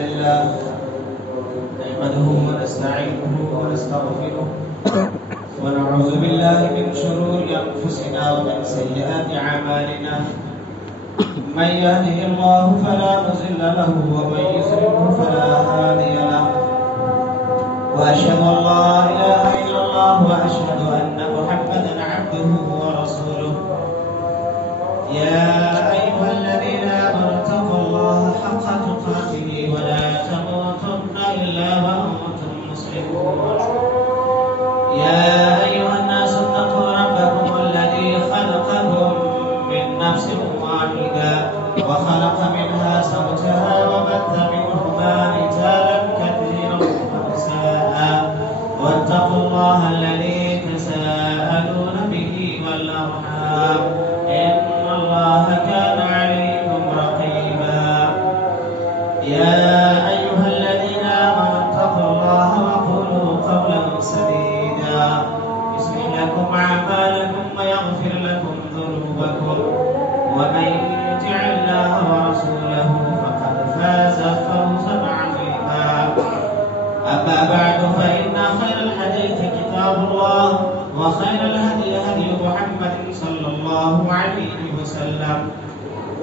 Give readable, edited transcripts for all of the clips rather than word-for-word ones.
لله نحمده ونستعينه ونستغفره ونعوذ بالله من شرور أنفسنا ومن سيئات أعمالنا من يهده الله فلا مضل له ومن يضلل فلا هادي له وأشهد أن لا إله إلا الله وأشهد أن محمدا عبده ورسوله يا أيها الذين آمنوا اتقوا الله حق تقاته ولا تموتن إلا وأنتم مسلمون يا أيها الناس اتقوا ربكم الذي خلقكم من نفس واحدة وخلق منها زوجها وبث منهما رجالا كثيرا ونساء واتقوا الله الذي تساءلون به والأرحام إن الله كان عليكم رقيبا يا أيها الذين آمنوا اتقوا الله وقولوا قولا سديدا يصلح لكم أعمالكم ويغفر لكم ذنوبكم ومن يطع الله ورسوله فقد فاز فوزا عظيما أما بعد فإن خير الحديث كتاب الله وخير الهدي هدي محمد صلى الله عليه وسلم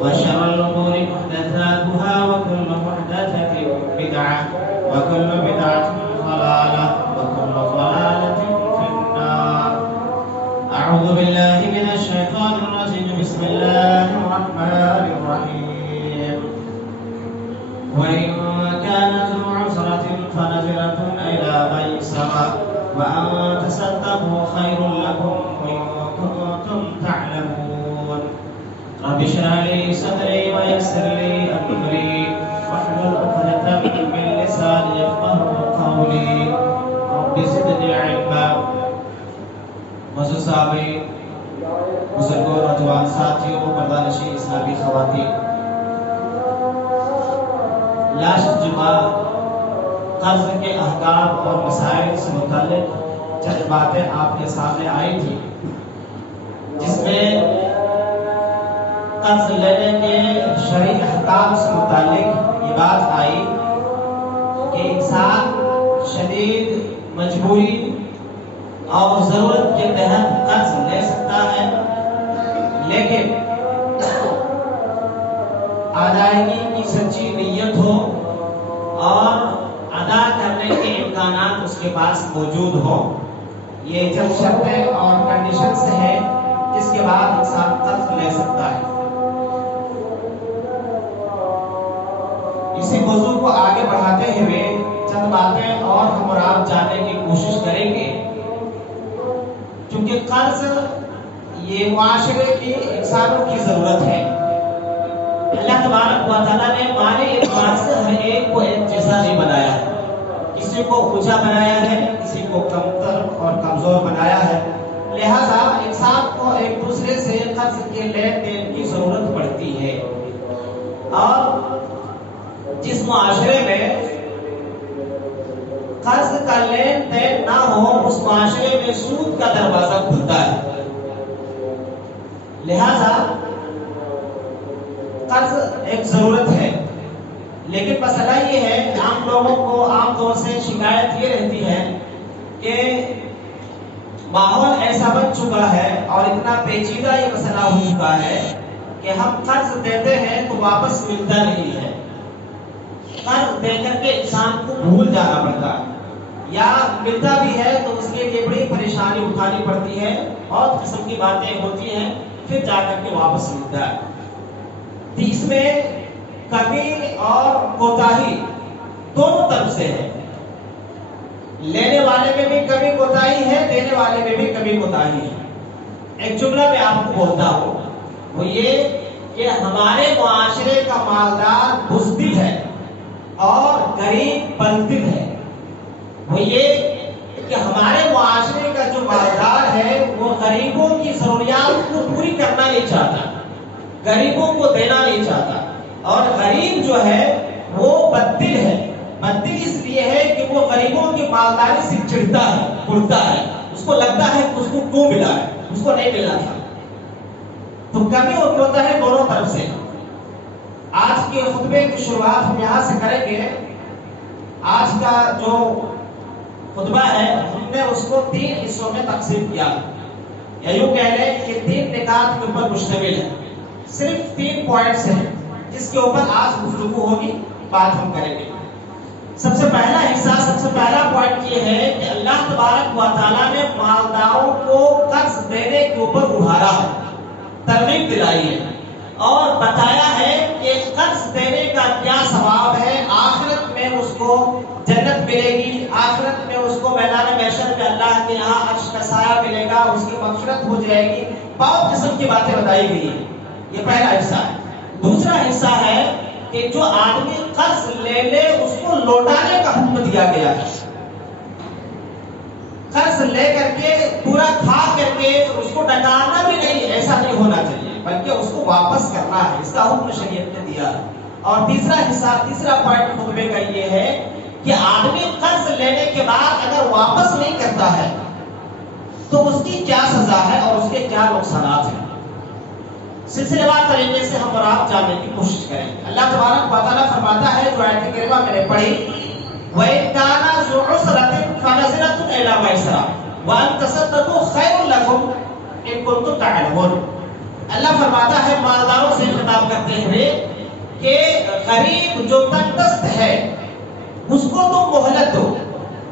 وشر الأمور محدثاتها وكل محدثة بدعة وكل بدعة ضلالة وكل ضلالة في النار أعوذ بالله من الشيطان الرجيم بسم الله الرحمن الرحيم وإن كان ذو عسرة فنظرة إلى ميسرة وأن تصدقوا خير لكم إن كنتم تعلمون رب اشرح لي صدري ويسر لي أمري واحلل عقدة من لساني يفقهوا قولي رب زدني علما معزز صاحبین بزرگوں نوجوان ساتھیوں پردانشی اسلامی خواتین لاسٹ جمعہ قرض کے احکام اور مسائل سے متعلق چند باتیں آپ کے سامنے آئی تھی جس میں قرض لینے کے شرعی احکام سے متعلق یہ بات آئی کہ انسان شدید مجبوری اور ضرورت کے تحت قرض لے سکتا ہے لیکن ادائیگی کی سچی نیت ہو اور ادا کرنے کے امکانات اس کے پاس موجود ہوں. یہ چند شرطیں اور کنڈیشنز ہیں جس کے بعد انسان قرض لے سکتا ہے. اسی موضوع کو آگے بڑھاتے ہوئے چند باتیں اور ہم اور آپ جاننے کی کوشش کریں گے چونکہ قرض یہ معاشرے کی انسانوں کی ضرورت ہے. اللہ تبارک و تعالیٰ نے مال اعتبار سے ہر ایک کو ایک جیسا نہیں بنایا ہے. کسی کو اونچا بنایا ہے, کسی کو کمتر اور کمزور بنایا ہے. لہذا انسان کو ایک دوسرے سے قرض کے لین دین کی ضرورت پڑتی ہے. اور جس معاشرے میں قرض کا لین دین نہ ہو اس معاشرے میں سود کا دروازہ کھلتا ہے. لہذا قرض ایک ضرورت ہے لیکن مسئلہ یہ ہے عام لوگوں کو عام طور سے شکایت یہ رہتی ہے کہ ماحول ایسا بن چکا ہے اور اتنا پیچیدہ یہ مسئلہ ہو چکا ہے کہ ہم قرض دیتے ہیں تو واپس ملتا نہیں ہے. قرض دے کر کے انسان کو بھول جانا پڑتا ہے یا ملتا بھی ہے تو اس کے لیے بڑی پریشانی اٹھانی پڑتی ہے, بہت قسم کی باتیں ہوتی ہیں, پھر جا کر کے واپس ملتا ہے. اس میں کمی اور کوتاہی دونوں طرف سے ہے. لینے والے میں بھی کمی کوتاہی ہے, دینے والے میں بھی کمی کوتاہی ہے. ایک جملہ میں آپ کو بولتا ہوں وہ یہ کہ ہمارے معاشرے کا مالدار بزدل ہے اور غریب بزدل ہے. وہ یہ کہ ہمارے معاشرے کا جو مالدار ہے وہ غریبوں کی ضروریات کو پوری کرنا نہیں چاہتا, غریبوں کو دینا نہیں چاہتا, اور غریب جو ہے وہ بددل ہے. بددل اس لیے ہے کہ وہ غریبوں کی مالداری سے چڑھتا ہے, اڑتا ہے, اس کو لگتا ہے کہ اس کو کیوں ملا ہے, اس کو نہیں ملنا تھا. تو کمی ہوتا ہے دونوں طرف سے. آج کے خطبے کی شروعات ہم یہاں سے کریں گے. آج کا جو خطبہ ہے ہم نے اس کو 3 حصوں میں تقسیم کیا، یا یوں کہہ لیں کہ 3 نکات کے اوپر مشتمل ہے. صرف 3 پوائنٹس ہیں جس کے اوپر آج گفتگو ہوگی، بات ہم کریں گے. سب سے پہلا حصہ، سب سے پہلا پوائنٹ یہ ہے کہ اللہ تبارک و تعالیٰ نے مالداروں کو قرض دینے کے اوپر ابھارا ہے، ترغیب دلائی ہے اور بتایا ہے کہ قرض دینے کا کیا ثواب ہے. آخرت میں اس کو جنت ملے گی، آخرت میں اس کو میدان محشر میں اللہ کے یہاں عرش کا سایہ ملے گا، اس کی مغفرت ہو جائے گی. بہت قسم کی باتیں بتائی گئی ہیں. یہ پہلا حصہ ہے. دوسرا حصہ ہے کہ جو آدمی قرض لے لے اس کو لوٹانے کا حکم دیا گیا ہے. قرض لے کر کے پورا کھا کر کے اس کو ڈکانا بھی نہیں، ایسا نہیں ہونا چاہیے، بلکہ اس کو واپس کرنا ہے. اس کا حکم شریعت نے دیا ہے. اور تیسرا حصہ، تیسرا پوائنٹ خطبے کا یہ ہے کہ آدمی قرض لینے کے بعد اگر واپس نہیں کرتا ہے تو اس کی کیا سزا ہے اور اس کے کیا نقصانات ہیں. سلسلے وار طریقے سے ہم اور آپ جاننے کی کوشش کریں گے. اللہ تبارک و تعالیٰ فرماتا ہے، جو آیت کریمہ میں نے پڑھی، وَإِن كَانَ ذُو عُسْرَةٍ فَنَظِرَةٌ إِلَىٰ مَيْسَرَةٍ وَأَن تَصَدَّقُوا خَيْرٌ لَكُمْ إِن كُنتُمْ تَعْلَمُونَ. اللہ فرماتا ہے مالداروں سے خطاب کرتے ہوئے کہ غریب جو تنگ دست ہے اس کو تم مہلت دو،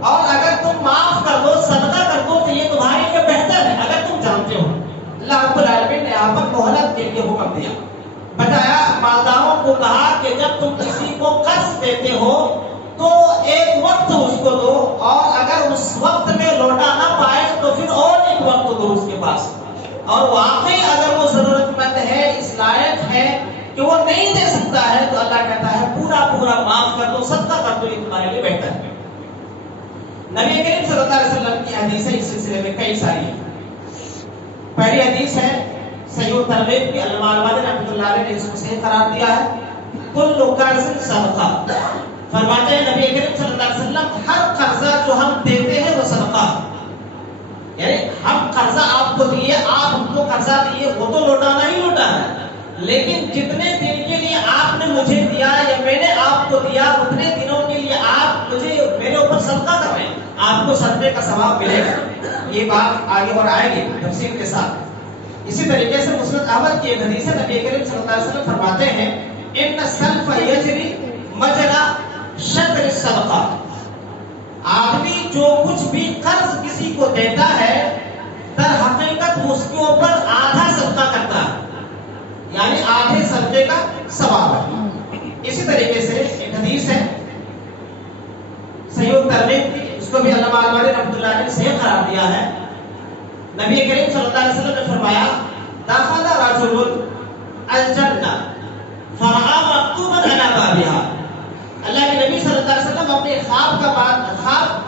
اور اگر تم معاف کر دو، صدقہ کر دو تو یہ تمہارے لیے بہتر ہے اگر تم جانتے ہو. اللہ رب العالمین نے یہاں پر مہلت کے لیے حکم دیا، بتایا، مالداروں کو کہا کہ جب تم کسی کو قرض دیتے ہو تو ایک وقت اس کو دو، اور اگر اس وقت میں لوٹا نہ پائے تو پھر اور ایک وقت دو اس کے پاس. اور واقعی اگر وہ ضرورت مند ہے، اس لائق ہے کہ وہ نہیں دے سکتا ہے، تو اللہ کہتا ہے پورا پورا معاف کر دو، صدقہ کر دو، یہ تمہارے لیے بہتر ہے. نبی کریم صلی اللہ علیہ وسلم کی حدیثیں اس سلسلے میں کئی ساری ہیں. پہلی حدیث ہے صحیح ترغیب کی، علامہ البانی رحمۃ اللہ علیہ نے اس کو صحیح قرار دیا ہے. کل قرض صدقہ، فرماتے ہیں نبی کریم صلی اللہ علیہ وسلم ہر قرضہ جو ہم دیتے ہیں وہ صدقہ، یعنی ہم قرضہ آپ کو دیے، آپ ہم کو قرضہ دیے، وہ تو لوٹانا ہی لوٹانا ہے، لیکن جتنے دن کے لیے آپ نے مجھے دیا یا میں نے آپ کو دیا، اتنے دنوں کے لیے آپ مجھے میرے اوپر صدقہ کر رہے ہیں، آپ کو صدقے کا ثواب ملے گا. یہ بات آگے اور آئے گی تفصیل کے ساتھ. اسی طریقے سے مسند احمد کی ایک حدیث ہے، نبی کریم صلی اللہ علیہ وسلم فرماتے ہیں، ان السلف یجری مجرا شطر الصدقہ. آدمی جو کچھ بھی قرض کسی کو دیتا ہے در حقیقت اس کے اوپر آدھا صدقہ کرتا ہے، یعنی آدھے صدقے کا ثواب ہے. اسی طریقے سے ایک حدیث ہے صحیح ترغیب کی، اس کو بھی علامہ البانی رحمۃ اللہ علیہ نے صحیح قرار دیا ہے. نبی کریم صلی اللہ علیہ وسلم نے فرمایا، دخل رجل الجنہ فرأى مکتوبا علی بابها. اللہ کے نبی صلی اللہ علیہ وسلم اپنے خواب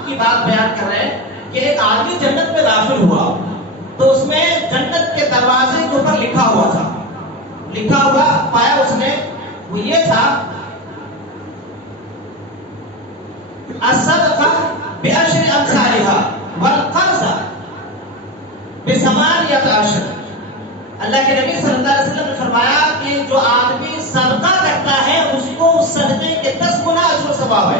کی بات بیان کر رہے ہیں کہ ایک آدمی جنت میں داخل ہوا تو اس میں جنت کے دروازے کے اوپر لکھا ہوا تھا، لکھا ہوا پایا اس نے، وہ یہ تھا، الصدقہ بعشر امثالها والقرض بثمانیۃ عشر. اللہ کے نبی صلی اللہ علیہ وسلم نے فرمایا کہ جو آدمی صدقہ کرتا ہے اس کو اس صدقے کے 10 گنا اجر و ثواب ہے،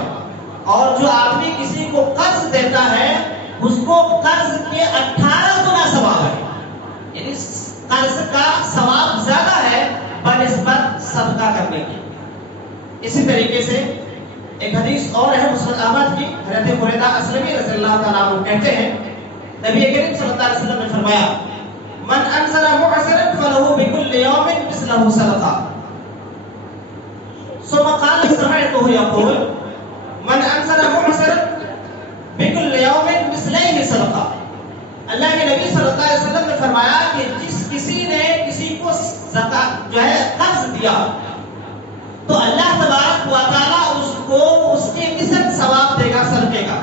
اور جو آدمی کسی کو قرض دیتا ہے اس کو قرض کے 18 گنا ثواب ہے. یعنی قرض کا ثواب زیادہ ہے بنسبت صدقہ کرنے کی. اسی طریقے سے ایک حدیث اور ہے مسند احمد کی، حضرت بریدہ اسلمی رضی اللہ تعالیٰ عنہ کہتے ہیں، نبی کریم صلی اللہ علیہ وسلم نے فرمایا، من انزل معسرا فله بكل يوم مثله صدقہ. ثم قال سمعته يقول من انزل معسرا بكل يوم مثليه صدقہ. اللہ کے نبی صلی اللہ علیہ وسلم نے فرمایا کہ جس کسی نے کسی کو زکات جو ہے قرض دیا تو اللہ تبارک و تعالیٰ اس کو اس کے مثل ثواب دے گا صدقے کا.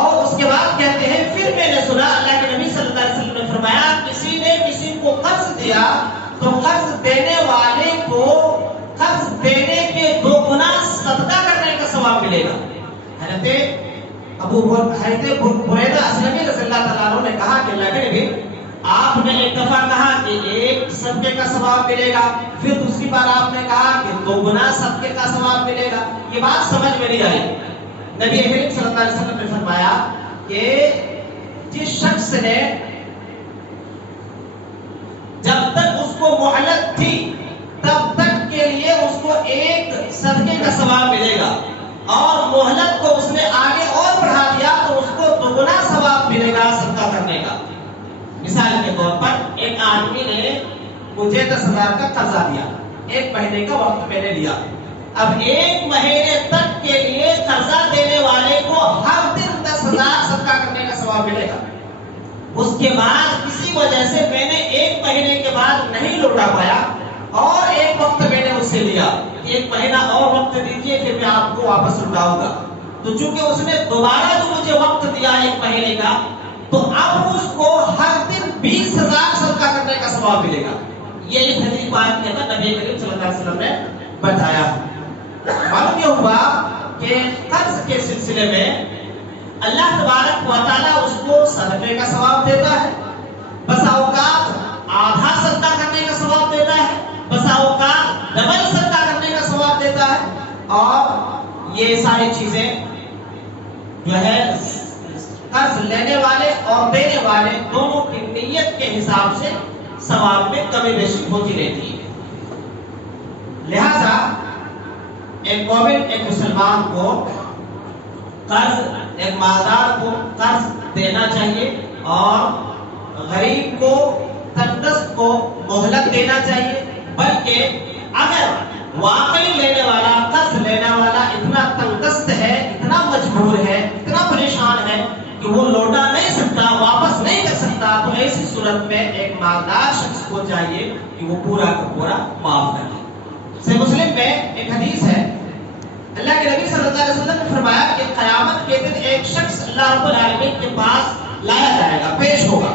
اور اس کے بعد کہتے ہیں، پھر میں نے سنا اللہ کے نبی صلی اللہ علیہ وسلم نے فرمایا، کسی نے کسی کو قرض دیا تو قرض دینے والے کو قرض دینے کے 2 گنا صدقہ کرنے کا ثواب ملے گا. حضرت بریدہ اسلمی رضی اللہ تعالیٰ عنہ نے کہا کہ اللہ کے نبی، آپ نے ایک دفعہ کہا کہ ایک صدقے کا ثواب ملے گا، پھر دوسری دوسری بار آپ نے کہا کہ 2 گنا صدقے کا ثواب ملے گا. یہ بات سمجھ میں نہیں آئی. نبی کریم صلی اللہ علیہ وسلم نے فرمایا کہ جس شخص نے جب تک اس کو مہلت تھی تب تک کے لیے اس کو 1 صدقے کا ثواب ملے گا، اور مہلت کو اس نے آگے اور بڑھا دیا تو اس کو 2 گنا ثواب ملے گا صدقہ کرنے کا. مثال کے طور پر ایک آدمی نے مجھے 10,000 کا قرضہ دیا، 1 مہینے کا وقت میں نے لیا. اب 1 مہینے تک کے لیے قرضہ دینے والے کو ہر دن 10,000 صدقہ کرنے کا ثواب ملے گا. اس کے بعد کسی وجہ سے میں نے 1 مہینے کے بعد نہیں لوٹا پایا اور ایک وقت میں نے اس سے لیا کہ 1 مہینہ اور وقت دیجیے پھر میں آپ کو واپس لوٹاؤں گا. تو چونکہ اس نے دوبارہ جو مجھے وقت دیا 1 مہینے کا، تو اب اس کو ہر دن 20,000 صدقہ کرنے کا ثواب ملے گا. یہ ایک حدیث بات کے اندر نبی کریم صلی اللہ علیہ وسلم نے بتایا. معلوم یہ ہوا کہ قرض کے سلسلے میں اللہ تبارک و تعالیٰ اس کو صدقے کا ثواب دیتا ہے، بس اوقات آدھا صدقہ کرنے کا ثواب دیتا ہے، بس اوقات ڈبل صدقہ کرنے کا ثواب دیتا ہے. اور یہ ساری چیزیں جو ہے قرض لینے والے اور دینے والے دونوں کی نیت کے حساب سے ثواب میں کمی بیشی ہوتی رہتی ہے. لہذا ایک مومن، ایک مسلمان کو قرض، ایک مالدار کو قرض دینا چاہیے اور غریب کو، تنگدست کو مہلت دینا چاہیے. بلکہ اگر واقعی لینے والا، قرض لینے والا اتنا تنگدست ہے، اتنا مجبور ہے، اتنا پریشان ہے کہ وہ لوٹا نہیں سکتا، واپس نہیں کر سکتا، تو ایسی صورت میں ایک مالدار شخص کو چاہیے کہ وہ پورا کا پورا معاف کر دے. صحیح مسلم میں ایک حدیث ہے، اللہ کے نبی صلی اللہ علیہ وسلم نے فرمایا کہ قیامت کے دن ایک شخص اللہ رب العالمین کے پاس لایا جائے گا، پیش ہوگا.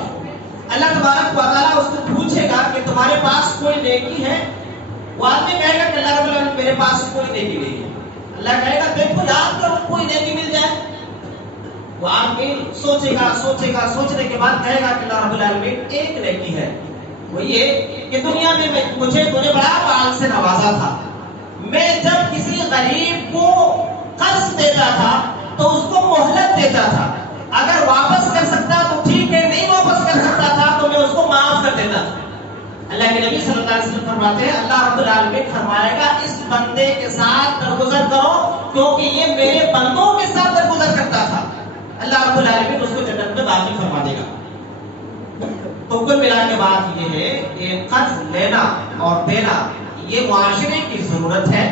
اللہ تبارک و تعالیٰ اس کو پوچھے گا کہ تمہارے پاس کوئی نیکی ہے؟ وہ آدمی کہے گا کہ اللہ رب العالمین میرے پاس کوئی نیکی نہیں ہے. اللہ کہے گا دیکھو یاد کرو کوئی نیکی مل جائے. وہ آدمی سوچے گا، سوچنے کے بعد کہے گا کہ اللہ رب العالمین ایک نیکی ہے، وہ یہ کہ دنیا میں مجھے بڑا مال سے نوازا تھا. میں جب کسی غریب کو قرض دیتا تھا تو اس کو مہلت دیتا تھا، اگر واپس کر سکتا تو ٹھیک ہے، نہیں واپس کر سکتا تھا تو میں اس کو معاف کر دیتا تھا. اللہ کے نبی صلی اللہ علیہ وسلم فرماتے ہیں اللہ رب العالمین فرمائے گا اس بندے کے ساتھ درگزر کرو کیونکہ یہ میرے بندوں کے ساتھ درگزر کرتا تھا. اللہ رب العالمین اس کو جنت میں داخل فرما دے گا. تو کل ملا کے بات یہ ہے کہ قرض لینا اور دینا یہ معاشرے کی ضرورت ہے،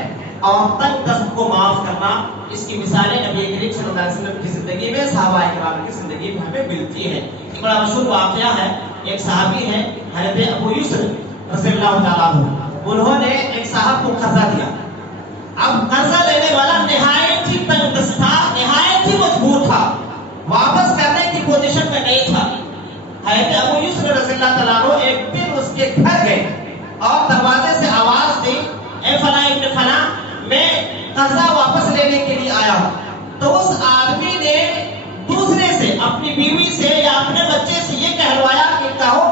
اور تنگ دست کو معاف کرنا اس کی مثالیں نبی کریم صلی اللہ علیہ وسلم کی زندگی میں، صحابہ کرام کی زندگی میں ہمیں ملتی ہے. ایک بڑا مشہور واقعہ ہے، ایک صحابی ہے حضرت ابو یوسف رضی اللہ تعالیٰ عنہ، انہوں نے ایک صاحب کو قرضہ دیا. اب قرضہ لینے والا نہایت ہی تنگ دست تھا، نہایت ہی مجبور تھا، واپس کرنے کی پوزیشن میں نہیں تھا. حضرت ابو یوسف رضی اللہ تعالیٰ عنہ ایک دن اس کے گھر گئے اور دروازے سے آواز دی اے فلاں ابن فلاں، میں قرضہ واپس لینے کے لیے آیا ہوں. تو اس آدمی نے دوسرے سے، اپنی بیوی سے یا اپنے بچے سے یہ کہلوایا کہ کہو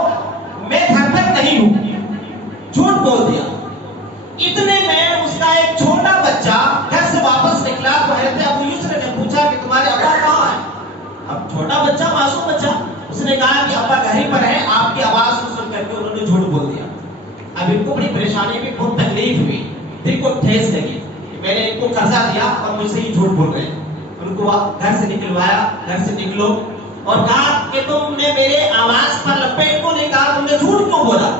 میں گھر تک نہیں ہوں، جھوٹ بول دیا. اتنے میں اس کا ایک چھوٹا بچہ گھر سے واپس نکلا تو حضرت ابو یوسف نے پوچھا کہ تمہارے ابا کہاں ہے؟ اب چھوٹا بچہ، معصوم بچہ، اس نے کہا کہ ابا گھر ہی پر ہے، آپ کی آواز سن کر کے انہوں نے جھوٹ بول دیا. اب ان کو بڑی پریشانی ہوئی، بہت تکلیف ہوئی، دل کو ٹھیس لگی، میں نے ان کو قرضہ دیا اور مجھ سے ہی جھوٹ بول رہے ہیں. ان کو گھر سے نکلوایا، گھر سے نکلو، اور کہا کہ تم نے میرے آواز پر لپیٹ کو نہیں کہا، تم نے جھوٹ کیوں بولا؟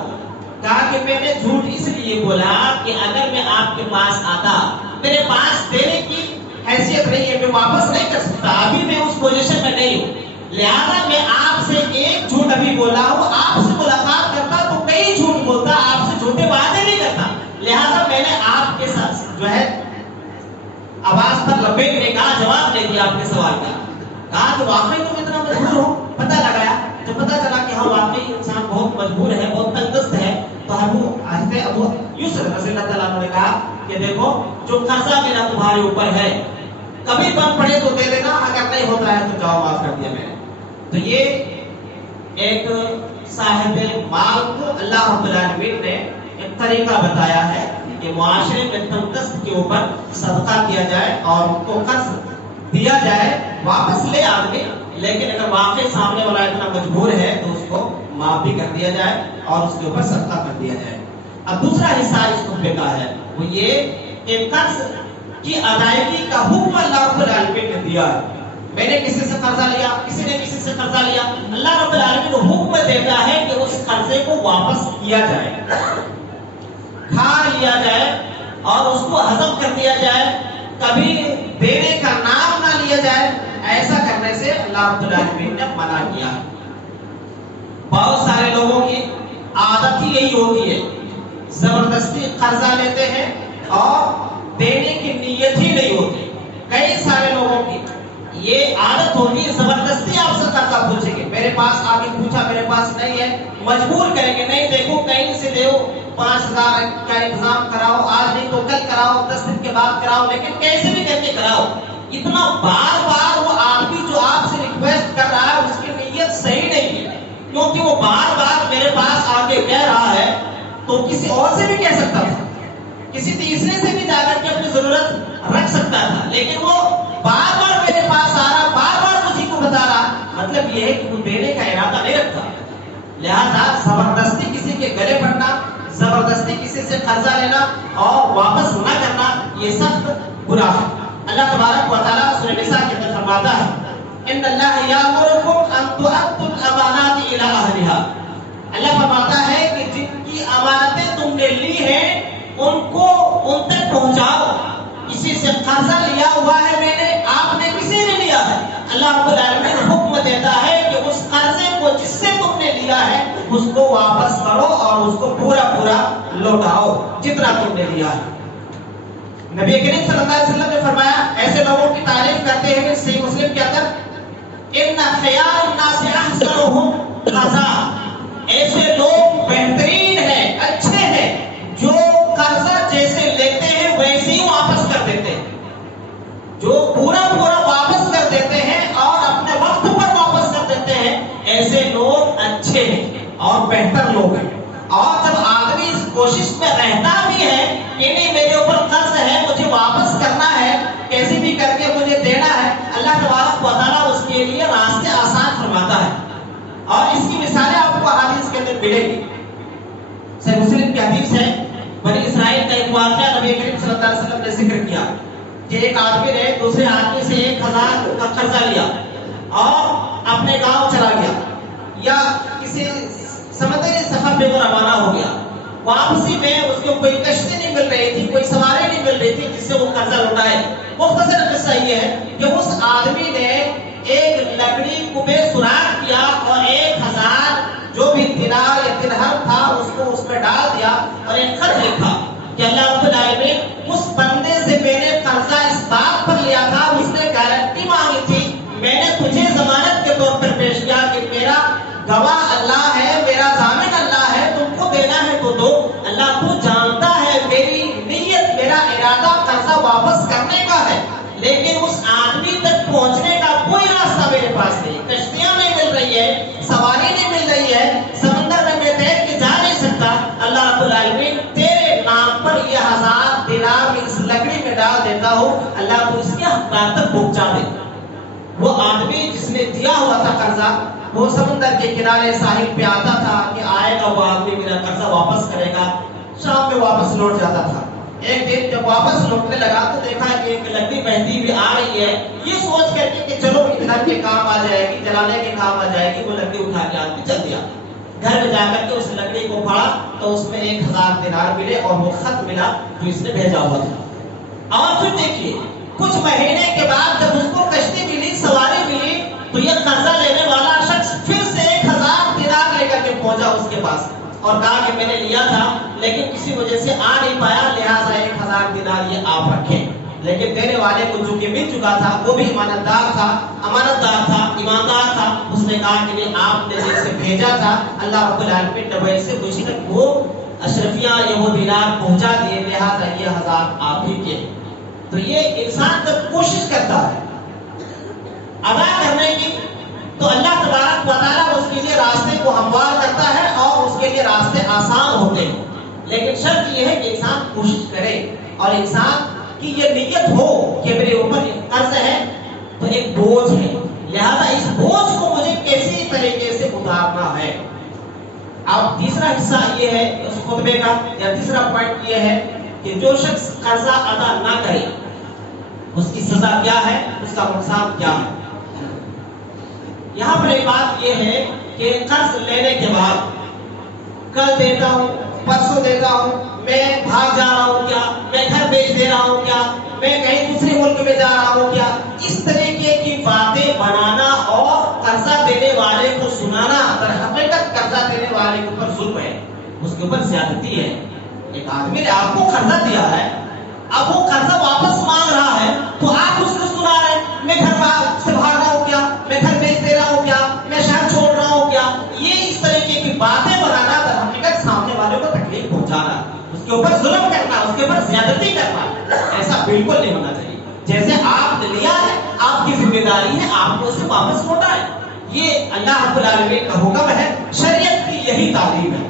کہا کہ میں نے جھوٹ اس لیے بولا کہ اگر میں آپ کے پاس آتا، میرے پاس دینے کی حیثیت نہیں ہے، میں واپس نہیں کر سکتا، ابھی میں اس پوزیشن میں نہیں ہوں، لہذا میں آپ سے ایک جھوٹ ابھی بولا ہوں، آپ سے ملاقات کرتا تو کئی جھوٹ بولتا، آپ سے جھوٹے وعدے نہیں کرتا، لہذا میں نے آپ کے ساتھ جو ہے آواز پر لپیٹنے کا جواب دے دیا آپ کے سوال کا. کہا کہ واقعی تم اتنا مجبور ہو؟ پتہ لگایا تو پتہ چلا کہ ہاں واقعی انسان بہت مجبور ہے، بہت تنگدست ہے. تو حضرت ابو یوسف رضی اللہ تعالیٰ عنہ نے کہا کہ دیکھو جو قرضہ میرا تمہارے اوپر ہے کبھی بن پڑے تو دے دینا، اگر نہیں ہوتا ہے تو جاؤ معاف کر دیا میں نے. تو یہ ایک صاحب مال کو اللہ رب العالمین نے ایک طریقہ بتایا ہے کہ معاشرے میں تنقست کے اوپر صدقہ کیا جائے اور ان کو قرض دیا جائے، واپس لے آدمی، لیکن اگر واقعی سامنے والا اتنا مجبور ہے تو اس کو معاف بھی کر دیا جائے اور اس کے اوپر صدقہ کر دیا جائے۔ اب دوسرا حصہ اس خطبے کا ہے وہ یہ کہ قرض کی ادائیگی کا حکم اللہ رب العالمین نے دیا ہے۔ میں نے کسی سے قرضہ لیا، کسی نے کسی سے قرضہ لیا، اللہ رب العالمین حکم دیتا ہے کہ اس قرضے کو واپس کیا جائے، کھا لیا جائے اور اس کو ہضم کر دیا جائے، کبھی دینے کا نام نہ لیا جائے۔ ایسا کرنے سے اللہ رب العالمین نے منع کیا۔ بہت سارے لوگوں کی عادت ہی یہی ہوتی ہے، زبردستی قرضہ لیتے ہیں اور دینے کی نیت ہی نہیں ہوتی۔ کئی سارے لوگوں کی یہ عادت ہوگی، زبردستی آپ سے قرضہ پوچھیں گے، میرے پاس آگے پوچھا میرے پاس نہیں ہے، مجبور کریں گے، نہیں دیکھو کہیں سے دو، 5,000 کا انتظام کراؤ، آج نہیں تو کل کراؤ، 10 دن کے بعد کراؤ، لیکن کیسے بھی کر کے کراؤ۔ اتنا بار بار وہ آدمی جو آپ سے ریکویسٹ کر رہا ہے اس کی نیت صحیح نہیں ہے، کیونکہ وہ بار بار میرے پاس آگے کہہ رہا ہے تو کسی اور سے بھی کہہ سکتا تھا، کسی تیسرے سے بھی جا کر کے اپنی ضرورت رکھ سکتا تھا، لیکن وہ بار بار میرے پاس آ رہا، بار بار مجھے کو بتا رہا، مطلب یہ ہے کہ وہ دینے کا ارادہ نہیں رکھتا۔ لہذا زبردستی کسی کے گلے پڑنا، زبردستی کسی سے قرضہ لینا اور واپس نہ کرنا، یہ سخت برا ہے۔ اللہ تبارک و تعالیٰ سورہ نساء کے اندر فرماتا ہے ان اللہ یامرکم ان تؤدوا الامانات الی اہلها۔ اللہ فرماتا ہے کہ جن کی امانتیں تم نے لی ہیں ان کو ان تک پہنچاؤ۔ کسی سے قرضہ لیا ہوا ہے میں نے، آپ نے کسی نے لیا ہے، اللہ رب العالمین حکم دیتا ہے کہ اس قرضے کو جس سے تم نے لیا ہے اس کو واپس کرو اور اس کو پورا پورا لوٹاؤ جتنا تم نے لیا ہے۔ نبی کریم صلی اللہ علیہ وسلم نے فرمایا، ایسے لوگوں کی تعریف کرتے ہیں صحیح مسلم کے اندر، ان خیار الناس احسنهم قضاء، ایسے لوگ بہترین ہیں، اچھے ہیں جو قرضہ جیسے لیتے ہیں ویسے ہی واپس کر دیتے ہیں، جو پورا پورا واپس کر دیتے ہیں اور اپنے وقت پر واپس کر دیتے ہیں، ایسے لوگ اچھے ہیں اور بہتر لوگ ہیں۔ اور جب آدمی اس کوشش میں رہتا بھی ہے کہ نہیں میرے اوپر قرض ہے، مجھے واپس کرنا ہے، کیسے بھی کر کے مجھے دینا ہے، اللہ تبارک و تعالیٰ اس کے لیے راستے آسان فرماتا ہے۔ اور اس کی مثالیں آپ کو حدیث کے اندر ملے گی۔ صحیح مسلم کی حدیث ہے، بنی اسرائیل کا ایک واقعہ نبی کریم صلی اللہ علیہ وسلم نے ذکر کیا کہ ایک آدمی نے دوسرے آدمی سے 1,000 کا قرضہ لیا اور اپنے گاؤں چلا گیا یا کسی سمندری سفر پہ وہ روانہ ہو گیا، واپسی میں اس کو کوئی کشتی نہیں مل رہی تھی، کوئی سواری نہیں مل رہی تھی جس سے وہ قرضہ لوٹائے۔ مختصر قصہ یہ ہے کہ اس آدمی نے ایک لکڑی کو بے سراغ کیا اور 1,000 جو بھی دینار یا درہم تھا اس کو اس میں ڈال دیا اور ایک خط لکھا کہ اللہ رب العالمین اس بندے سے میں نے قرضہ اس بات پر لیا تھا، اس نے گارنٹی مانگی تھی، میں نے تجھے ضمانت کے طور پر پیش کیا کہ میرا گواہ اللہ ہے، میرا ضامن اللہ ہے، تم کو دینا ہے تو دو، اللہ تو جانتا ہے میری نیت، میرا ارادہ قرضہ واپس کرنے کا ہے، لیکن اس آدمی تک پہنچنے کا کوئی راستہ میرے پاس نہیں، کشتیاں نہیں مل رہی ہے، سواری نہیں مل رہی ہے، سمندر میں میں تیر کے جا نہیں سکتا، اللہ رب العالمین تیرے نام پر یہ 1,000 دینار میں اس لکڑی میں ڈال دیتا ہوں، اللہ تو اس کے حقدار تک پہنچا دے۔ وہ آدمی جس نے دیا ہوا تھا قرضہ، وہ سمندر کے کنارے ساحل پہ آتا تھا کہ آئے گا وہ آدمی میرا قرضہ واپس کرے گا، شام میں واپس لوٹ جاتا تھا۔ ایک دن جب واپس لوٹنے لگا تو دیکھا کہ ایک لکڑی بہتی ہوئی آ رہی ہے، یہ سوچ کر کے کہ چلو ایندھن کے کام آ جائے گی، جلانے کے کام آ جائے گی، وہ لکڑی اٹھا کے آدمی چل دیا۔ گھر میں جا کر کے اس لکڑی کو پھاڑا تو اس میں 1,000 دینار ملے اور وہ خط ملا جو اس نے بھیجا ہوا تھا۔ اور پھر دیکھیے کچھ مہینے کے بعد جب اس کو کشتی ملی، سواری ملی، تو یہ قرضہ لینے والا شخص پھر سے 1,000 دینار لے کر کے پہنچا اس کے پاس اور کہا کہ میں نے لیا تھا لیکن کسی وجہ سے آ نہیں پایا، لہٰذا 1,000 دینار یہ آپ رکھیں۔ لیکن دینے والے کو جو کہ مل چکا تھا وہ بھی امانتدار تھا، ایماندار تھا، اس نے کہا کہ نہیں آپ نے جیسے بھیجا تھا اللہ رب العالمین نے ویسے مجھ تک وہ اشرفیہ یا وہ دینار پہنچا دیے، لہٰذا یہ 1,000 آپ ہی کے۔ تو یہ انسان جب کوشش کرتا ہے ادا کرنے کی تو اللہ تبارک و تعالیٰ اس کے لیے راستے کو ہموار کرتا ہے اور اس کے لیے راستے آسان ہوتے ہیں۔ لیکن شرط یہ ہے کہ انسان کوشش کرے اور انسان کی یہ نیت ہو کہ میرے اوپر قرض ہے تو ایک بوجھ ہے، لہذا اس بوجھ کو مجھے کیسی طریقے سے اتارنا ہے۔ اب تیسرا حصہ یہ ہے اس خطبے کا، یا تیسرا پوائنٹ یہ ہے کہ جو شخص قرضہ ادا نہ کرے اس کی سزا کیا ہے، اس کا نقصان کیا ہے۔ یہاں پر ایک بات یہ ہے کہ قرض لینے کے بعد کل دیتا ہوں، پرسوں دیتا ہوں، میں بھاگ جا رہا ہوں کیا، میں گھر بیچ دے رہا ہوں کیا، میں کہیں دوسرے ملک میں جا رہا ہوں کیا، اس طریقے کی باتیں بنانا اور قرضہ دینے والے کو سنانا در حقیقت قرضہ دینے والے کے اوپر ظلم ہے، اس کے اوپر زیادتی ہے۔ ایک آدمی نے آپ کو قرضہ دیا ہے، اب وہ قرضہ واپس مانگ رہا ہے تو آپ اس کو سنا رہے ہیں میں گھر سے بھاگ رہا ہوں کیا، میں گھر بیچ دے رہا ہوں کیا، میں شہر چھوڑ رہا ہوں کیا، یہ اس طریقے کی باتیں بنانا در حقیقت سامنے والے کو تکلیف پہنچانا، اس کے اوپر ظلم کرنا، اس کے اوپر زیادتی کرنا، ایسا بالکل نہیں ہونا چاہیے۔ جیسے آپ نے لیا ہے آپ کی ذمہ داری ہے آپ کو اسے واپس لوٹا ہے، یہ اللہ رب العالمین کا حکم ہے، شریعت کی یہی تعلیم ہے۔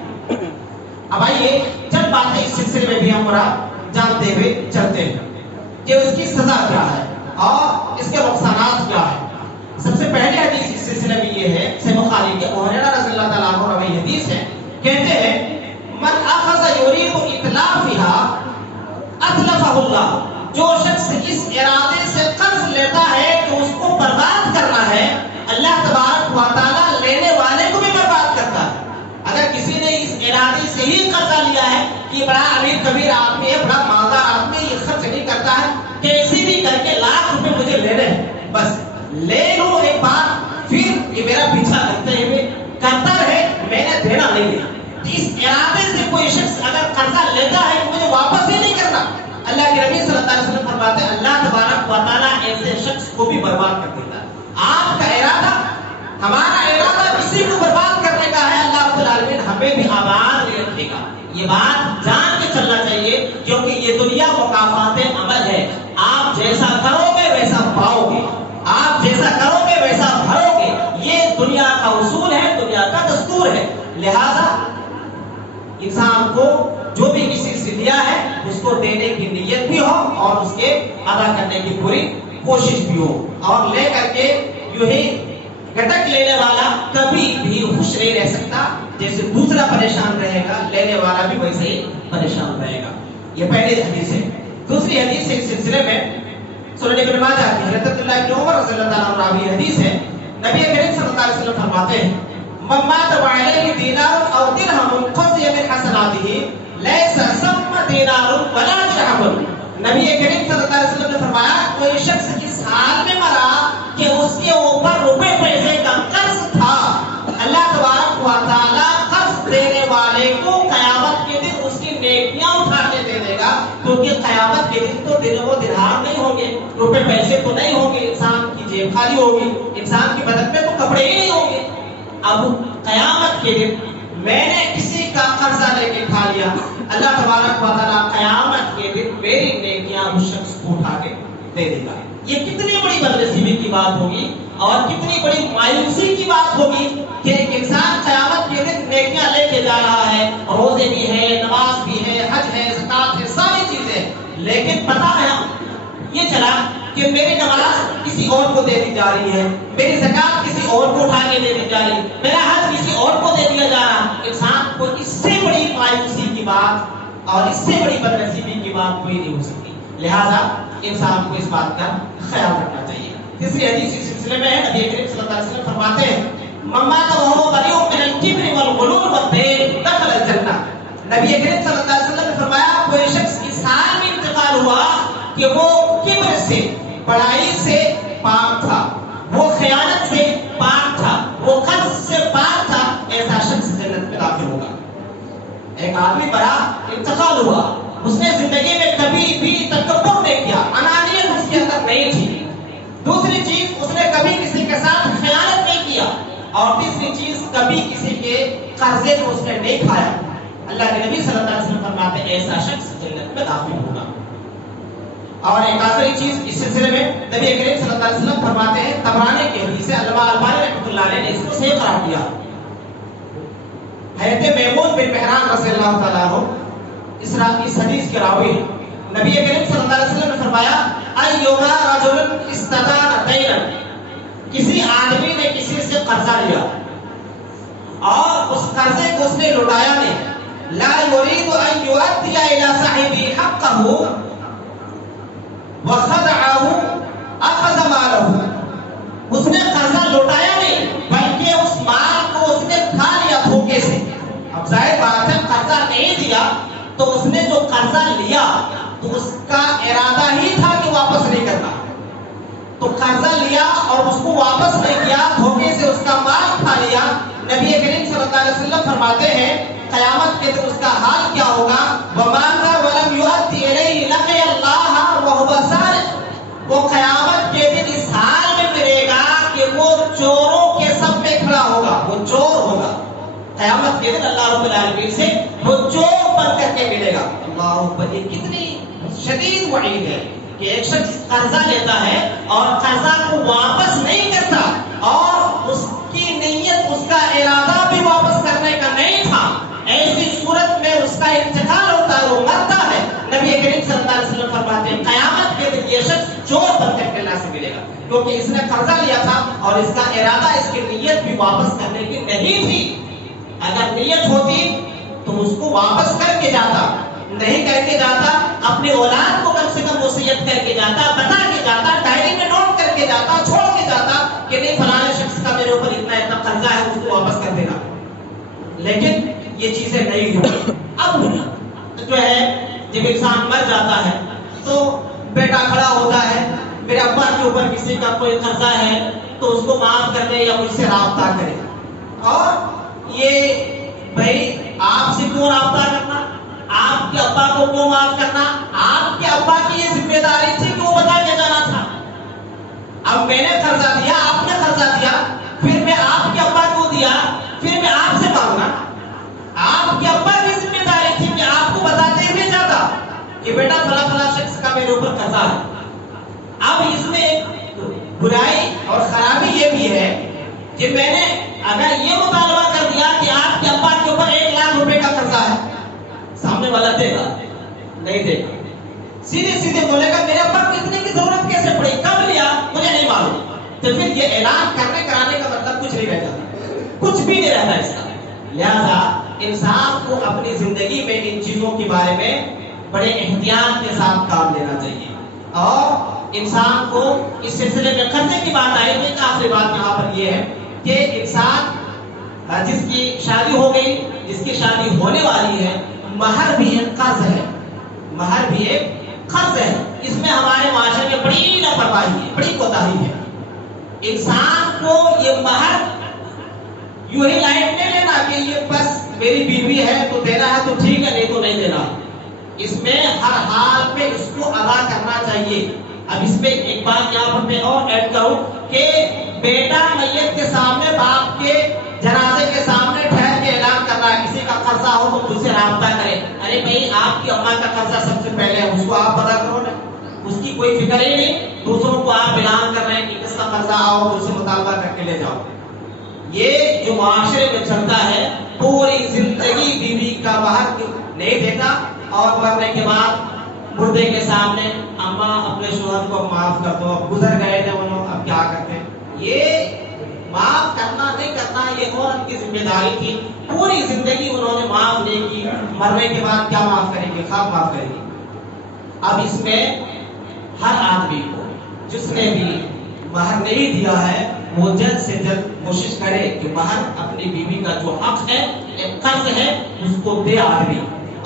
اب آئیے چند باتیں اس سلسلے میں بھی ہم جانتے ہوئے چلتے ہیں کہ اس کی سزا کیا ہے اور اس کے نقصانات کیا ہے۔ سب سے پہلے حدیث اس سلسلے میں یہ ہے صحیح بخاری کے ابو ہریرہ رضی اللہ تعالیٰ عنہ روی حدیث ہے، کہتے ہیں من اخذ یرید اتلافها اتلفہ اللہ، جو شخص اس ارادے سے قرض لیتا ہے کہ اس کو برباد کرنا ہے، اللہ تبارک و تعالیٰ لینے والے کو بھی برباد کرتا ہے۔ اگر کسی نے اس ارادے سے ہی قرضہ لیا ہے کہ یہ بڑا امیر کبیر آدمی ہے، بڑا مالدار آدمی ہے، یہ خرچ نہیں کرتا ہے، کیسے بھی کر کے لاکھ روپے مجھے لینے ہیں، بس لے لو ایک بار، پھر یہ میرا پیچھا کرتے ہوئے کرتا رہے، میں نے دینا نہیں ہے۔ اس ارادے سے کوئی شخص اگر قرضہ لیتا ہے کہ مجھے واپس ہی نہیں کرنا، اللہ کے نبی صلی اللہ علیہ وسلم فرماتے ہیں اللہ تبارک و تعالیٰ ایسے شخص کو بھی برباد کر دیتا ہے۔ آپ کا ارادہ، ہمارا ارادہ کسی کو برباد کرنے کا ہے، اللہ رب العالمین ہمیں بھی آباد نہیں رکھے گا۔ یہ بات جان کے چلنا چاہیے، کیونکہ یہ دنیا مکافات عمل ہے، آپ جیسا کرو گے ویسا پاؤ گے، آپ جیسا کرو گے ویسا بھرو گے، یہ دنیا کا اصول ہے، دنیا کا دستور ہے۔ لہذا انسان کو جو بھی کسی سے لیا ہے اس کو دینے کی نیت بھی ہو اور اس کے ادا کرنے کی پوری کوشش بھی ہو، اور لے کر کے یوں ہی گٹک لینے والا کبھی بھی خوش نہیں رہ سکتا، جیسے دوسرا پریشان رہے گا لینے والا بھی ویسے ہی پریشان رہے گا۔ یہ پہلی حدیث ہے۔ دوسری حدیث اس سلسلے میں سنن ابن ماجہ کی حضرت عبداللہ بن عمر رضی اللہ تعالیٰ عنہ کی حدیث ہے، نبی کریم صلی اللہ علیہ وسلم فرماتے ہیں من مات وعلیہ دینار او درہم قضی من حسناتہ لیس ثم دینار ولا درہم۔ نبی کریم صلی اللہ علیہ وسلم نے فرمایا کوئی شخص اس حال میں مرا کہ اس کے اوپر روپے پیسے کا قرض تھا، اللہ تبارک و تعالیٰ قرض دینے والے کو قیامت کے دن اس کی نیکیاں اٹھا کے دے دے گا، کیونکہ قیامت کے دن تو وہ درہم نہیں ہوں گے، روپے پیسے تو نہیں ہوں گے، انسان کی جیب خالی ہوگی، انسان کی بدن میں تو کپڑے ہی نہیں ہوں گے۔ اب قیامت کے دن میں نے کسی کا قرضہ لے کے کھا لیا، اللہ تبارک و تعالیٰ قیامت کے دن میری نیکیاں اس شخص کو اٹھا کے دے دے گا۔ یہ کتنی بڑی بدنصیبی کی بات ہوگی اور کتنی بڑی مایوسی کی بات ہوگی کہ ایک انسان قیامت کے دن نیکیاں لے کے جا رہا ہے، روزے بھی ہے، نماز بھی ہے، حج ہے، زکات ہے، ساری چیزیں، لیکن پتا ہے یہ چلا کہ میری نماز کسی اور کو دے دی جا رہی ہے، میری زکات کسی اور کو اٹھا کے دے دی جا رہی ہے، میرا حج کسی اور کو دے دیا جا رہا۔ انسان کو اس سے بڑی مایوسی کی بات اور اس سے بڑی بدنصیبی کی بات کوئی نہیں ہو سکتی، لہذا انسان کو اس بات کا خیال رکھنا چاہیے۔ تیسری حدیث اس سلسلے میں ہے، نبی کریم صلی اللہ علیہ وسلم فرماتے ہیں من مات وهو بریء من الکبر والغرور والدین دخل الجنہ۔ نبی کریم صلی اللہ علیہ وسلم نے فرمایا کوئی شخص اس حال میں انتقال ہوا کہ وہ کبر سے، بڑائی سے پاک تھا، وہ خیانت سے پاک تھا، وہ قرض سے پاک تھا، ایسا شخص جنت میں داخل ہوگا۔ ایک آدمی بڑا انتقال ہوا، اس نے زندگی میں کبھی بھی تکبر نہیں کیا، انانیت اس کے اندر نہیں تھی، دوسری چیز اس نے کبھی کسی کے ساتھ خیانت نہیں کیا، اور تیسری چیز کبھی کسی کے قرضے کو اس نے نہیں کھایا۔ اللہ کے نبی صلی اللہ علیہ وسلم فرماتے ہیں ایسا شخص جنت میں داخل ہوگا۔ اور ایک آخری چیز اس سلسلے میں نبی کریم صلی اللہ علیہ وسلم فرماتے ہیں، طبرانی کی حدیث ہے، علامہ البانی رحمۃ اللہ علیہ نے اس کو صحیح قرار دیا، حضرت میمون بن مہران رضی اللہ تعالیٰ عنہ اس حدیث کے راوی نبی کریم صلی اللہ علیہ وسلم نے فرمایا ایما رجل استدان دینا، کسی آدمی نے کسی سے قرضہ لیا اور اس قرضے کو اس نے لوٹایا نہیں، لا يريد ان يؤدي الى صاحبه حقه وخدعه اخذ ماله، اس نے قرضہ لوٹایا نہیں بلکہ اس مال کو اس نے کھا لیا دھوکے سے۔ اب ظاہر بات ہے قرضہ نہیں دیا تو اس نے جو قرضہ لیا تو اس کا ارادہ ہی تھا کہ واپس نہیں کرنا، تو قرضہ لیا اور اس کو واپس نہیں کیا، دھوکے سے اس کا مال کھا لیا۔ نبی کریم صلی اللہ علیہ وسلم فرماتے ہیں قیامت کے دن اس کا حال کیا ہوگا، وَمَاتَ وَلَمْ يُؤَدِّ إِلَيْهِ لَقِيَ اللَّهَ وَهُوَ سَارِقٌ، وہ قیامت کے دن اس حال میں ملے گا کہ وہ چوروں کے سب میں کھڑا ہوگا، وہ چور ہوگا قیامت کے دن اللہ رب العالمین سے وہ چور بن کر کے ملے گا۔ اللہ اکبر، یہ کتنی شدید وعید ہے کہ ایک شخص قرضہ لیتا ہے اور قرضہ کو واپس نہیں کرتا اور اس کی نیت، اس کا ارادہ بھی واپس کرنے کا نہیں تھا، ایسی صورت میں اس کا انتقال ہوتا ہے، وہ مرتا ہے۔ نبی کریم صلی اللہ علیہ وسلم فرماتے ہیں قیامت کے دن یہ شخص چور بن کر کے اللہ سے ملے گا، کیونکہ اس نے قرضہ لیا تھا اور اس کا ارادہ، اس کی نیت بھی واپس کرنے کی نہیں تھی۔ اگر نیت ہوتی تو اس کو واپس کر کے جاتا، نہیں کر کے جاتا، اپنے اولاد کو کم سے کم وصیت کر کے جاتا، بتا کے جاتا، ڈائری میں نوٹ کر کے جاتا، چھوڑ کے جاتا کہ نہیں فلانے شخص کا میرے اوپر اتنا قرضہ ہے، اس کو واپس کر دینا۔ لیکن یہ چیزیں نہیں ہوئی۔ اب جو ہے جب انسان مر جاتا ہے تو بیٹا کھڑا ہوتا ہے، میرے ابا کے اوپر کسی کا کوئی قرضہ ہے تو اس کو معاف کر دے یا مجھ سے رابطہ کرے، اور یہ بھائی آپ سے کیوں رابطہ کرنا، آپ کے ابا کو کیوں معاف کرنا، آپ کے ابا کی یہ ذمہ داری تھی کہ وہ بتا کے جانا تھا۔ اب میں نے قرضہ دیا، آپ نے قرضہ دیا، پھر میں آپ کے ابا کو دیا، پھر میں آپ سے مانگنا۔ آپ کے ابا کی ذمہ داری تھی کہ آپ کو بتاتے ہوئے جاتا کہ بیٹا فلاں فلاں شخص کا میرے اوپر قرضہ ہے۔ اب اس میں برائی اور خرابی یہ بھی ہے کہ میں نے اگر یہ مطالبہ کر دیا کہ آپ کے ابا کے اوپر 1 لاکھ روپے کا قرضہ ہے، سامنے والا دے گا نہیں دے گا، سیدھے سیدھے بولے گا میرے ابا کو اتنے کی ضرورت کیسے پڑی، کب لیا مجھے نہیں معلوم، تو پھر یہ اعلان کرنے کرانے کا مطلب کچھ نہیں رہتا، کچھ بھی نہیں رہتا اس کا۔ لہذا انسان کو اپنی زندگی میں ان چیزوں کے بارے میں بڑے احتیاط کے ساتھ کام لینا چاہیے، اور انسان کو اس سلسلے میں قرضے کی بات آئی تو ایک آخری بات یہاں پر یہ ہے کہ انسان جس کی شادی ہو گئی، جس کی شادی ہونے والی ہے، مہر بھی ایک قرض ہے، مہر بھی ایک قرض ہے۔ اس میں ہمارے معاشرے میں بڑی لاپرواہی ہے، بڑی کوتاہی ہے۔ انسان کو یہ مہر یوں ہی لائٹ نہیں لینا کہ یہ بس میری بیوی ہے تو دینا ہے تو ٹھیک ہے، نہیں تو نہیں دینا۔ اس میں ہر حال میں اس کو ادا کرنا چاہیے۔ اب اس میں ایک بات یہاں پر میں اور ایڈ کروں کہ بیٹا میت کے سامنے، باپ کے جنازے کے سامنے ٹھہر کے اعلان کرنا ہے کسی کا قرضہ ہو تو مجھ سے رابطہ کرے، ارے بھائی آپ کی اماں کا قرضہ سب سے پہلے ہے، اس کو آپ ادا کرو نا، اس کی کوئی فکر ہی نہیں، دوسروں کو آپ اعلان کر رہے ہیں کہ کس کا قرضہ آؤ تو اسے مطالبہ کر کے لے جاؤ۔ یہ جو معاشرے میں چلتا ہے، پوری زندگی بیوی کا مہر نہیں دیتا اور مرنے کے بعد مردے کے سامنے اماں اپنے شوہر کو معاف کر دو، اب گزر گئے تھے انہوں، اب کیا کرتے ہیں۔ یہ معاف کرنا نہیں کرنا یہ عورت کی ذمہ داری تھی، پوری زندگی انہوں نے معاف نہیں کی، مرنے کے بعد کیا معاف کریں گے، خواب معاف کریں گے۔ اب اس میں ہر آدمی کو جس نے بھی مہر نہیں دیا ہے وہ جلد سے جلد کوشش کرے کہ مہر اپنی بیوی کا جو حق ہے، ایک قرض ہے، اس کو دے آدمی۔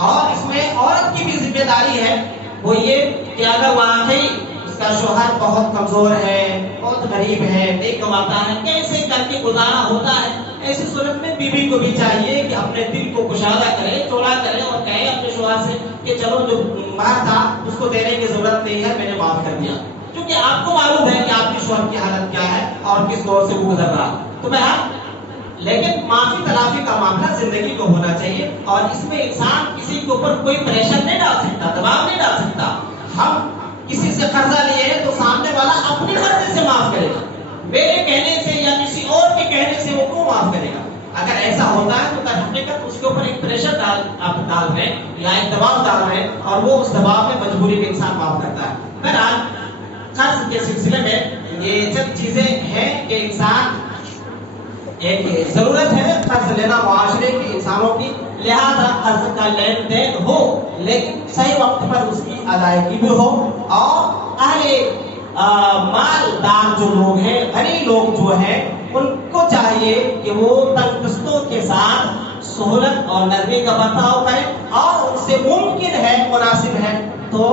اور اس میں عورت کی بھی ذمہ داری ہے، وہ یہ کہ اگر واقعی اس کا شوہر بہت کمزور ہے، بہت غریب ہے، نہیں کماتا ہے، کیسے کر کے گزارا ہوتا ہے، ایسی صورت میں بیوی کو بھی چاہیے کہ اپنے دل کو کشادہ کرے، چوڑا کرے اور کہے اپنے شوہر سے کہ چلو جو مہر تھا اس کو دینے کی ضرورت نہیں ہے، میں نے معاف کر دیا، کیونکہ آپ کو معلوم ہے کہ آپ کے شوہر کی حالت کیا ہے اور کس دور سے وہ گزر رہا۔ تو بہرحال لیکن معافی تلافی کا معاملہ زندگی کو ہونا چاہیے، اور اس میں انسان کسی کے اوپر کوئی پریشر نہیں ڈال سکتا، دباؤ نہیں ڈال سکتا۔ ہم کسی سے قرضہ لیے تو سامنے والا اپنی مرضی سے معاف کرے گا، میرے کہنے سے یا کسی اور کے کہنے سے وہ کیوں معاف کرے گا؟ اگر ایسا ہوتا ہے تو در حقیقت اس کے اوپر ایک پریشر آپ ڈال رہے ہیں یا ایک دباؤ ڈال رہے ہیں اور وہ اس دباؤ میں مجبوری میں انسان معاف کرتا ہے. بہرحال قرض کے سلسلے میں یہ سب چیزیں ہیں کہ انسان ایک ضرورت ہے قرض لینا معاشرے کے انسانوں کی، لہذا قرض کا لین دین ہو لیکن صحیح وقت پر اس کی ادائیگی بھی ہو، اور اہل مالدار جو لوگ ہیں، غنی لوگ جو ہیں، ان کو چاہیے کہ وہ تنگ دستوں کے ساتھ سہولت اور نرمی کا برتاؤ کریں، اور ان سے ممکن ہے مناسب ہے تو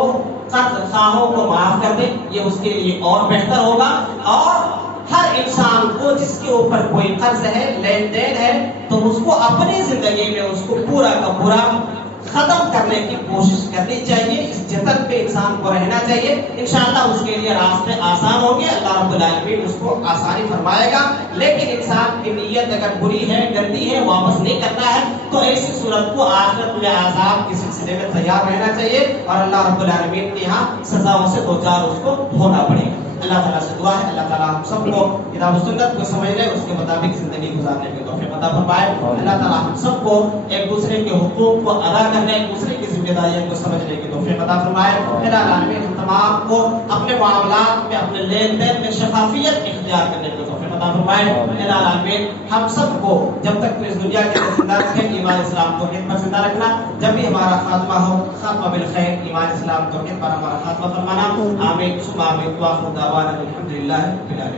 قرض خواہوں کو معاف کر دیں، یہ اس کے لیے اور بہتر ہوگا. اور ہر انسان کو جس کے اوپر کوئی قرض ہے، لین دین ہے، تو اس کو اپنی زندگی میں اس کو پورا کا پورا ختم کرنے کی کوشش کرنی چاہیے. اس جتن پہ انسان کو رہنا چاہیے. انشاءاللہ اس کے لیے راستے آسان ہوں گے، اللہ رب العالمین اس کو آسانی فرمائے گا. لیکن انسان کی نیت اگر بری ہے، گندی ہے، واپس نہیں کرنا ہے، تو ایسی صورت کو آخرت میں عذاب کے سلسلے میں تیار رہنا چاہیے، اور اللہ رب العالمین کے یہاں سزاؤں سے دو چار اس کو ہونا پڑے گا. اللہ تعالیٰ سے دعا ہے اللہ تعالیٰ ہم سب کو کتاب و سنت کو سمجھنے، اس کے مطابق زندگی گزارنے کے توفیق عطا فرمائے. اللہ تعالیٰ ہم سب کو ایک دوسرے کے حقوق کو ادا کرنے، ایک دوسرے کی ذمہ داریوں کو سمجھنے کے توفیق عطا فرمائے. الہ العالمین ہم تمام کو اپنے معاملات میں، اپنے لین دین میں شفافیت اختیار کرنے کے توفیق عطا فرمائے. الہ العالمین ہم سب کو جب تک تو اس دنیا کے اندر زندہ رکھیں، ایمان اسلام توحید پر زندہ رکھنا. جب بھی ہمارا خاتمہ ہو، خاتمہ بالخیر، ایمان اسلام توحید پر ہمارا خاتمہ فرمانا. آمین ثم آمین. واخر دعوانا الحمد للہ رب العالمین.